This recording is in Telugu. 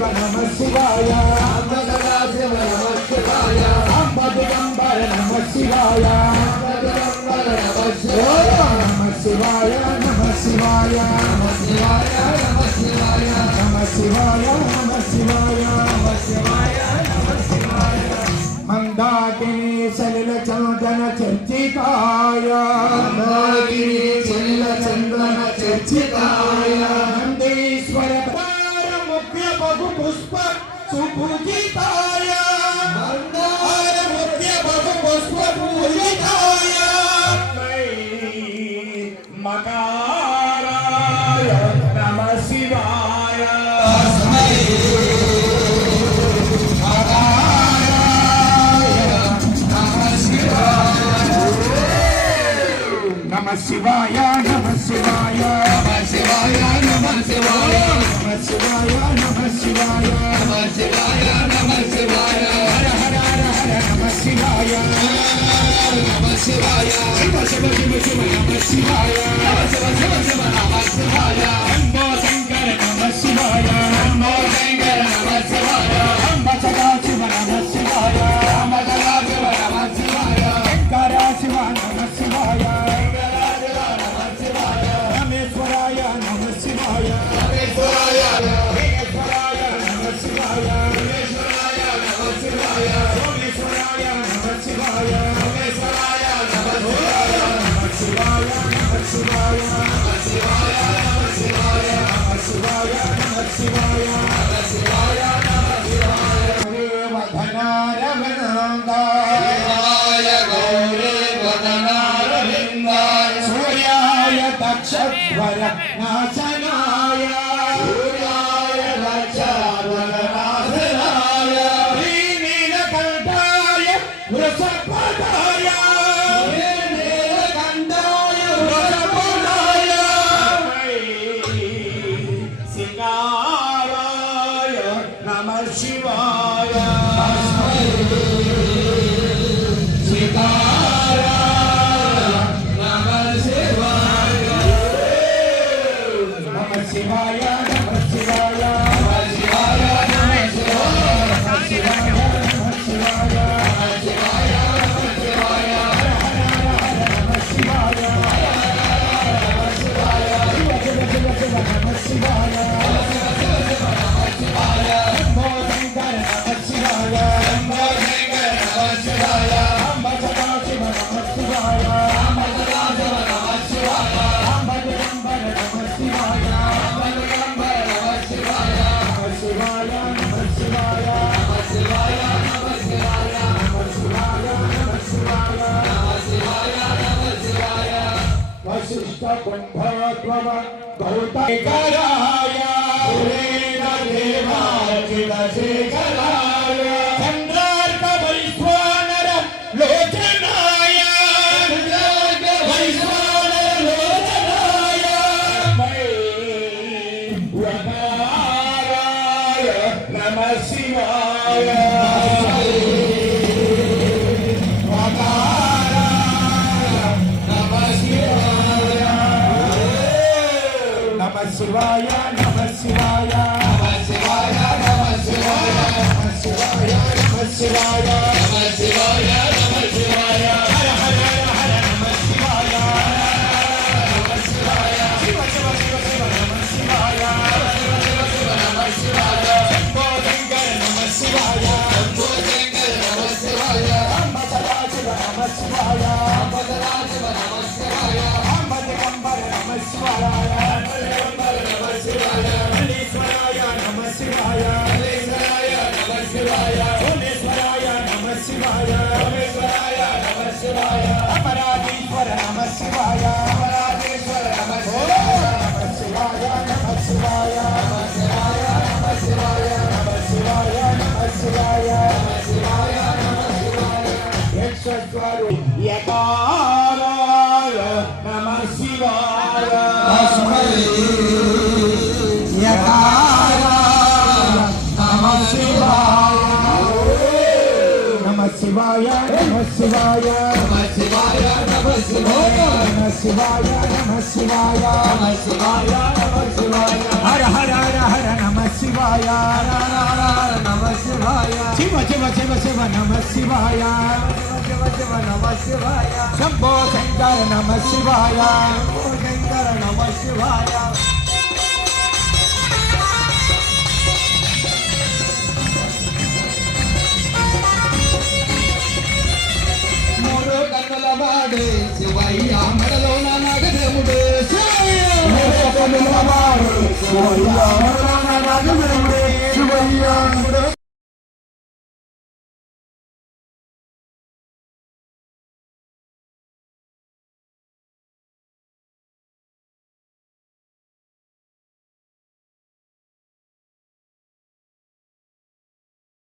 శివ నమ శివాయ అంబ సదాశివ నమ శివాయ అంబ దిగంబర నమ శివాయ నమ శివాయ నమ శివాయ నమ శివాయ నమ శివాయ నమ శివాయ నమ శివాయ నమ శివాయ నమ శివాయ మందాకిని సలిల చందన చర్చితాయ మందాకిని సలిల చందన చర్చితాయ నందీశ్వర ముఖ్య బహు పుష్ప సుపూజితాయ మందార ముఖ్య బహు పుష్ప పూజితాయ మకారాయ నమ శివాయ నమ శివాయ నమ శివాయ నమ శివాయ నమ శివాయ నమ శివాయ నమ శివాయ నమ శివాయ నమ శివాయ హర హర హర హర నమ శివాయ నమ శివాయ శివ శివ శివ శివ నమ శివాయ శివ శివ శివ నమ శివాయ అంబో శంకర నమ శివాయ అంబో శంకర నమ శివాయ అంబ సదా శివ నమ శివాయ అంబ సదా శివ నమ శివాయ శంకర శివ నమ శివాయ రమేశ్వరాయ నమ శివాయ రమేశ్వరాయ నమ శివాయ రమేశ్వరాయ నమ శివాయ సోమేశ్వరాయ నమ శివాయ సోమేశ్వరాయ నమ శివాయ నమ శివాయ నమ శివాయ నమ శివాయ నమ శివాయ నమ శివాయ నమ శివాయ నమ శివాయ వదనారవిందాయ గౌరీ వదనారవిందాయ సూర్యాయ దక్షధ్వర నాశనాయ సూర్యాయ దక్షధ్వర నాశనాయ నీలకంఠాయ వృషభాయ నీలకంఠాయ వృషభాయ సింగారాయ నమః శివాయ శివాయ నమ శివాయ నమ శివాయ నమ శివాయ నమ శివాయ నమ శివాయ నమ శివాయ నమ శివాయ నమ శివాయ శివ శివ శివ శివ నమ శివాయ శివ శివ శివ నమ శివాయ అంబో శంకర నమ శివాయ అంబో శంకర నమ శివాయ అంబ సదా శివ నమ శివాయ అంబ సదా శివ నమ శివాయ అంబ దిగంబర నమ శివాయ వశిష్ఠ కుంభోద్భవ భౌతికరాయ సురేణ దేవాచిత శేఖరాయ చంద్రార్క వైశ్వానర లోచనాయ వైశ్వానర లోచనాయ వకారాయ నమః శివాయ శివాయ నమ శివాయ నమ శివాయ నమ శివాయ నమ శివాయ నమ శివాయ నమ శివాయ నమ శివాయ హర హర హర నమ శివాయ నమ శివాయ శివ శివ శివ శివ నమ శివాయ శివ శివ శివ నమ శివాయ శంభో శంకర నమ శివాయ శంభో శంకర నమ శివాయ అంబ సదా శివ నమ శివాయ అంబ సదా శివ నమ శివాయ అంబ దిగంబర నమ శివాయ మల్లేశ్వరాయ నమ శివాయ మల్లేశ్వరాయ నమ శివాయ సోమేశ్వరాయ నమ శివాయ సోమేశ్వరాయ నమ శివాయ అమరాధీశ్వర నమ శివాయ అమరాధీశ్వర నమ శివాయ నమ శివాయ నమ శివాయ నమ శివాయ నమ శివాయ నమ శివాయ నమ శివాయ నమ శివాయ యక్షస్వరు యకారాయ నమ శివాయ శివాయ నమ శివాయ నమ శివాయ నమ శివాయ నమ శివాయ నమ శివాయ నమ శివాయ నమ శివాయ హర హర హర హర నమ శివాయ నమ శివాయ శివ శివ నమ శివాయ శంభో శంకర నమ శివాయ శంకర నమ శివాయ మూడు కన్నుల వాడే శివయ్య మెడలో నా నాగదేవుడు శివయ్య